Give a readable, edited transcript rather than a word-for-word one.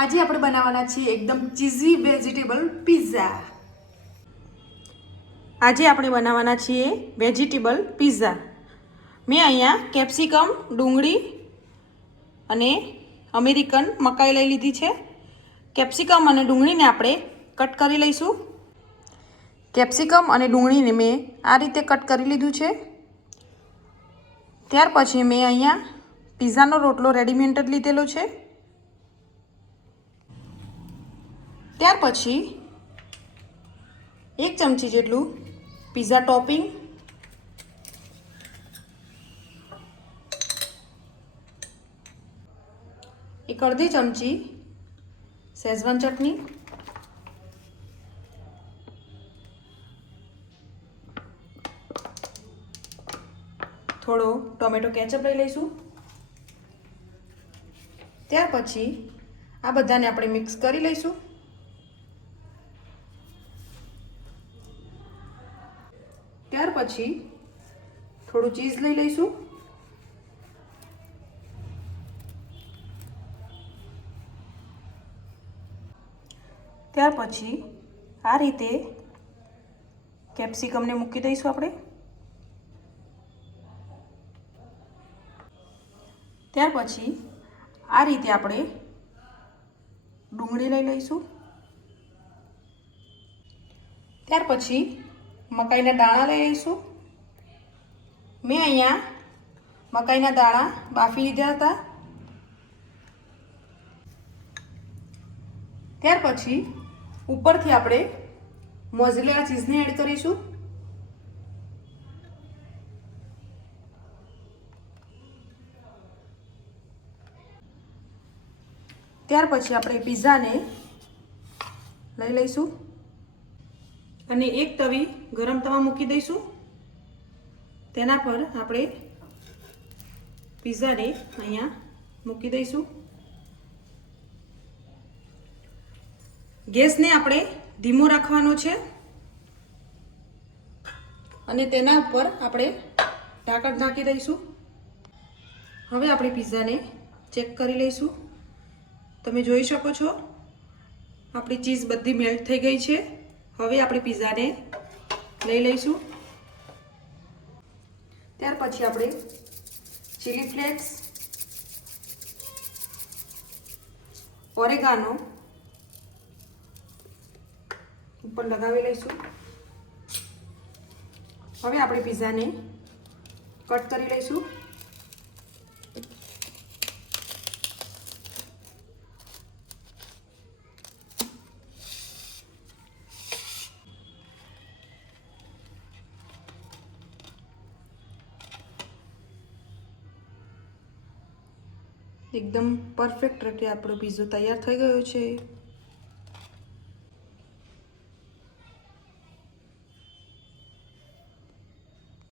આજે આપણે બનાવવાના છીએ એકદમ ચીઝી વેજીટેબલ પિઝા। આજે આપણે બનાવવાના છીએ વેજીટેબલ પિઝા। મેં અહીંયા કેપ્સિકમ, ડુંગળી અને અમેરિકન મકાઈ લઈ લીધી છે। કેપ્સિકમ અને ડુંગળીને આપણે કટ કરી લઈશું। કેપ્સિકમ અને ડુંગળીને મેં આ રીતે કટ કરી લીધું છે। ત્યાર પછી મેં અહીંયા પિઝાનો રોટલો રેડીમેડ જ લીધેલો છે। ત્યાર પછી 1 ચમચી જેટલું પિઝા ટોપિંગ, 1/2 ચમચી શેઝવાન ચટણી, થોડો ટોમેટો કેચઅપ લઈ લઈશું। ત્યાર પછી આ બધાને આપણે મિક્સ કરી લઈશું। ત્યાર પછી થોડું ચીઝ લઈ લઈશું। ત્યાર પછી આ રીતે કેપ્સિકમને મૂકી દઈશું આપણે। ત્યાર પછી આ રીતે આપણે ડુંગળી લઈ લઈશું। ત્યાર પછી મકાઈના દાણા લઈ લઈશું। મેં અહીંયા મકાઈના દાણા બાફી લીધા હતા। ત્યાર પછી ઉપરથી આપણે મોઝરેલા ચીઝને એડ કરીશું। ત્યાર પછી આપણે પિઝાને લઈ લઈશું અને એક તવી ગરમ તવા મૂકી દઈશું। તેના પર આપણે પિઝાને અહીંયા મૂકી દઈશું। ગેસને આપણે ધીમો રાખવાનો છે અને તેના ઉપર આપણે ઢાંકણ ઢાંકી દઈશું। હવે આપણે પિઝાને ચેક કરી લઈશું। તમે જોઈ શકો છો આપણી ચીઝ બધી મેલ્ટ થઈ ગઈ છે। હવે આપણે પિઝાને લઈ લઈશું। ત્યાર પછી આપણે ચીલી ફ્લેક્સ, ઓરેગાનો ઉપર લગાવી લઈશું। હવે આપણે પિઝાને કટ કરી લઈશું। એકદમ પરફેક્ટ રીતે આપણો પિઝા તૈયાર થઈ ગયો છે।